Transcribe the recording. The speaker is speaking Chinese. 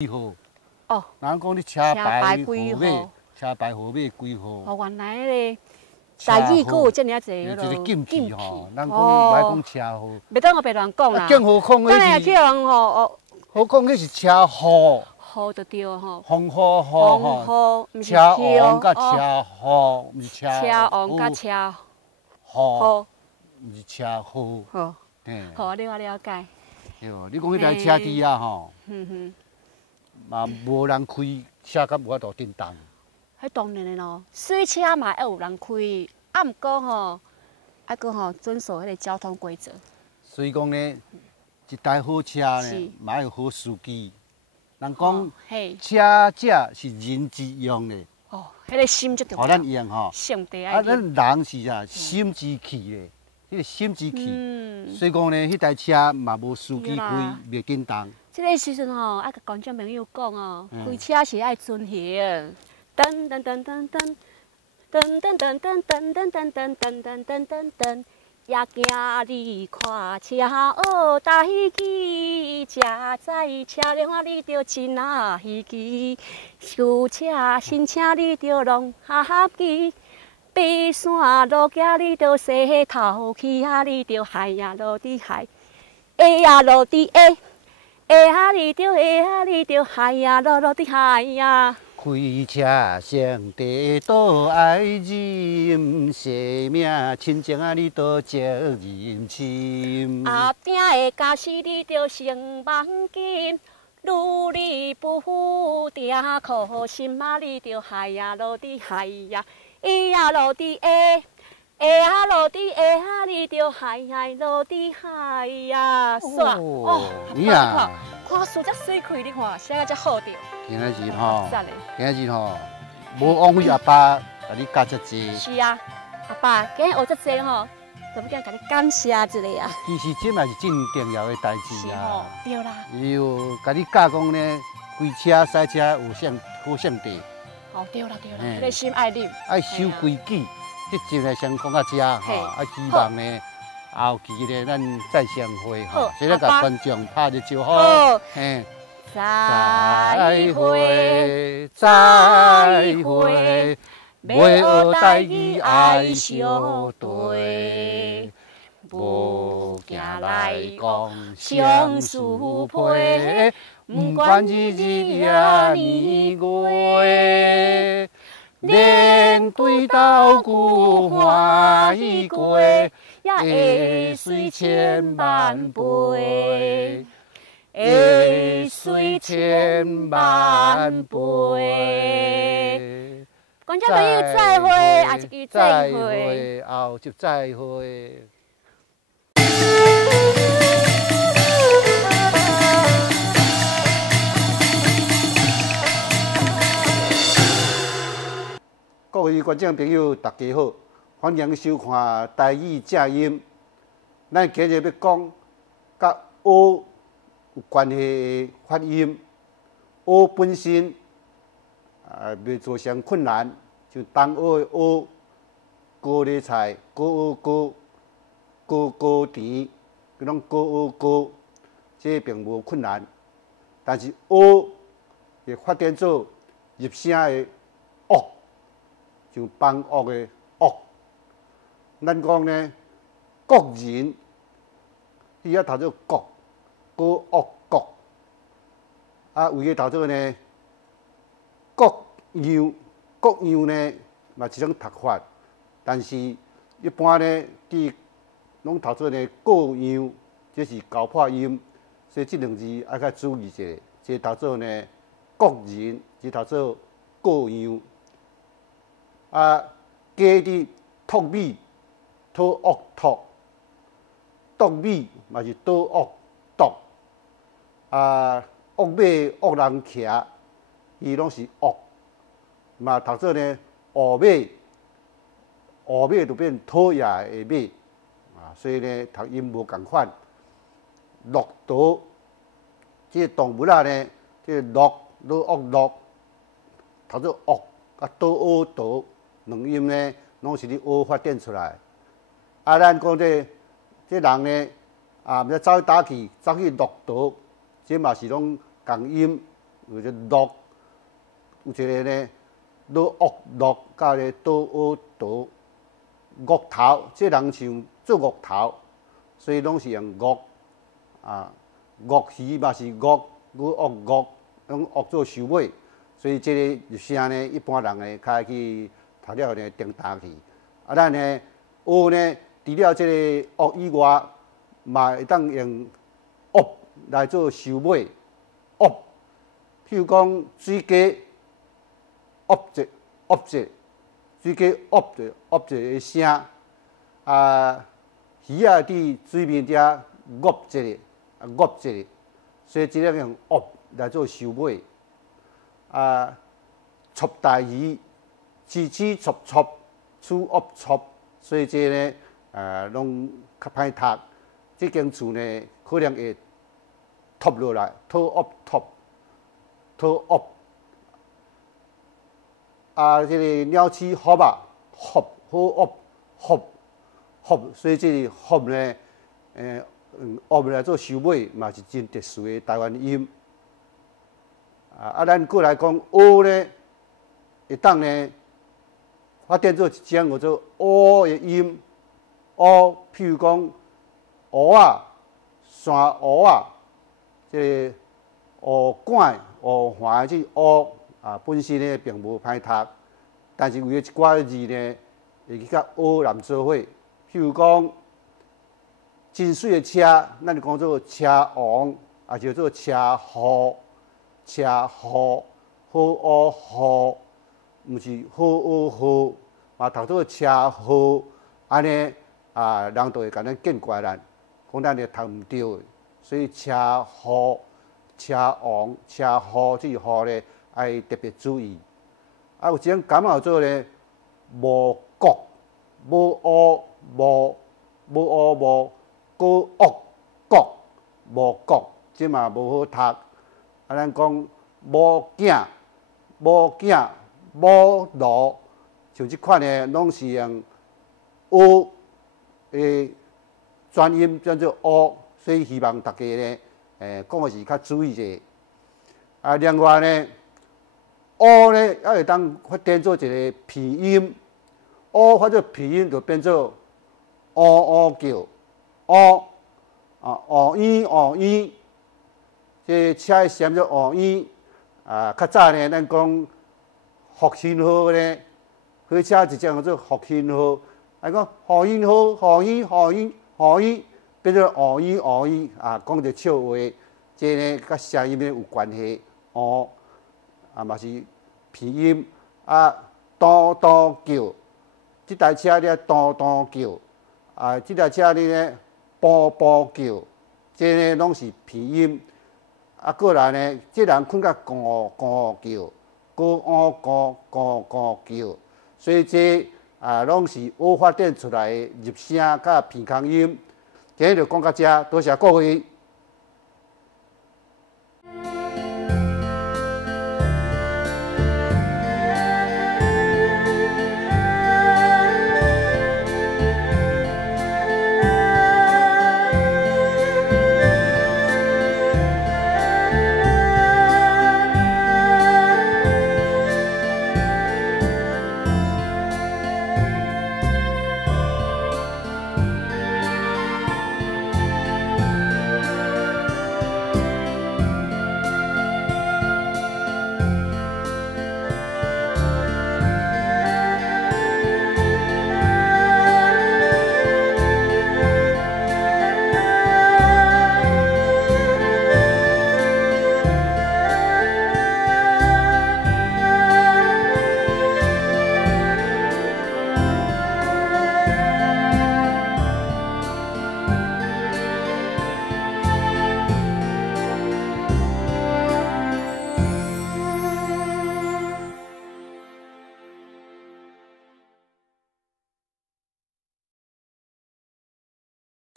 几号？哦，人讲你车牌几号码，号？车牌号码几号？哦，原来咧，在意有遮尔济就是咯，禁忌吼。咱讲哦，莫讲车号。袂当我别乱讲啦。更何况等下迄是，叫人吼，哦，何况迄是车号，号就对吼。红号号吼。号，毋是车王甲哦，车号，毋是车车王甲车号，号。毋是车号。好，嘿，好，我了解。对，你讲迄台车机啊吼，嘛无人开，车甲无法度震动。迄当然的咯，水车嘛要有人开，啊，毋过吼，还阁吼遵守迄个交通规则。所以讲呢，一台好车呢，嘛要有好司机。人讲，车者是人之用的。哦，迄个心就重要。互咱用吼。心地爱啊，咱人是啥？心之气咧，迄个心之气。所以讲呢，迄台车嘛无司机开，袂震动。这个时阵吼，爱甲观众朋友讲哦，开车是爱遵行。噔噔噔噔噔噔噔噔噔噔噔噔噔噔噔噔噔噔，也惊你看车学台机，车载车辆你着真啊稀奇，旧车新车你着拢合机，爬山落架你着洗头去啊，你着海呀落地海，下呀落地下，下你着下你着海呀落地海呀。开车上地都爱认，生命亲情啊，你都责任心。后顶的驾驶你着成望紧，如你不定苦心啊，你着害呀落地害呀，伊呀落地下，下落地下，你着害呀落地害呀。煞哦，你啊，看书遮水开，你看写啊遮好着。今仔日吼，今仔日吼，无枉费阿爸甲你教遮济。是啊，阿爸，今日学遮济吼，就要甲你感谢一下啊。其实这嘛是真重要的代志啊。对啦。有甲你教讲呢，开车赛车有好向地。哦，对啦对啦，迄个心爱啉。爱守规矩，这集呢先讲到遮吼，啊希望呢后期呢咱再相会吼，所以咱甲观众拍个招呼，嘿。再会，再会，袂学台语爱相对，无行来讲相思配，不管日日夜年月，连对豆腐欢喜过，会水千万倍。会水千万倍。观众朋友再会，下一集再会，后集再会。各位观众朋友，大家好，欢迎收看台语正音。咱今日要讲甲学有关系的发音，学本身袂做上困难，像东学的学、高丽菜、高学高、高高甜，迄种高学高，这并无困难。但是学会发展做入声的恶，像放恶的恶。咱讲呢，国人伊遐读做国。国恶国，啊，有个读做呢，国样，国样呢，嘛一种读法，但是一般呢，伫拢读做呢各样，这是交破音，所以这两字爱较注意一下，一读做呢国人，一读做各样，啊，加伫托米，托恶托，夺米嘛是多恶夺。啊，恶马恶人骑，伊拢是恶，嘛读做呢恶马，恶马就变讨厌的马，啊，所以呢读音无共款。骆驼，这个动物啊呢，这个骆恶骆，读做恶，啊倒恶倒，两音呢拢是伫学发展出来。啊，咱讲这人呢，啊，毋知走去倒去，走去骆驼。这嘛是拢共音，有只落，有一个呢，落恶落，甲咧倒恶倒，恶头，即人像做恶头，所以拢是用恶啊，恶鱼嘛是恶，有恶恶，用恶做收尾，所以即个入声呢，一般人呢，较爱去读了呢定答去。啊，咱呢学呢，除了即个恶以外，嘛会当用恶来做收尾，恶，譬如讲水鸡，恶者恶者，水鸡恶者恶者的声，啊，鱼仔伫水面顶恶者恶者，所以即个用恶来做收尾，啊，撮大鱼，起起撮撮，处恶撮，所以即个呢，拢较歹读。即间厝呢，可能会脱落来，脱恶脱，脱恶。啊，即个鸟鼠合啊，合好恶合合，所以即个合呢，恶来做收尾，嘛是真特殊的台湾音。咱过来讲乌呢，会当呢发展做一种叫做乌的音，乌，譬如讲乌啊，山乌啊，即个乌管、乌环即乌啊，本身呢并无歹读，但是为了一寡字呢，会去甲乌连做伙，譬如讲真水的车，咱就讲做车王，也叫做车祸。车祸，好乌祸，毋是好乌祸，嘛读做车祸，安尼人就会甲咱见怪咱，讲咱咧读毋对的，所以车祸、车王、车祸这个祸咧，爱特别注意。有一种感冒做咧无国、无乌、无乌无高恶国、无国，即嘛无好读。咱讲无囝、无囝、无路，像即款呢，拢是用乌的转音叫做乌，所以希望大家呢，讲的是较注意者。另外呢，乌呢还会当发展做一个鼻音，乌发做鼻音就变做乌乌叫，乌乌衣乌衣。这车的声叫乌烟，较早呢，咱讲福兴号呢，火车一种叫做福兴号，讲福兴号，福兴，变做乌烟，讲着笑话，这呢甲声音呢有关系，嘛是鼻音，嘟嘟叫，这台车咧嘟嘟叫，这台车呢啵啵叫，这呢拢是鼻音。过来呢，即人困甲咕咕叫，咕叫，所以这拢是我发展出来的入声甲鼻腔音。今日就讲到这，多谢各位。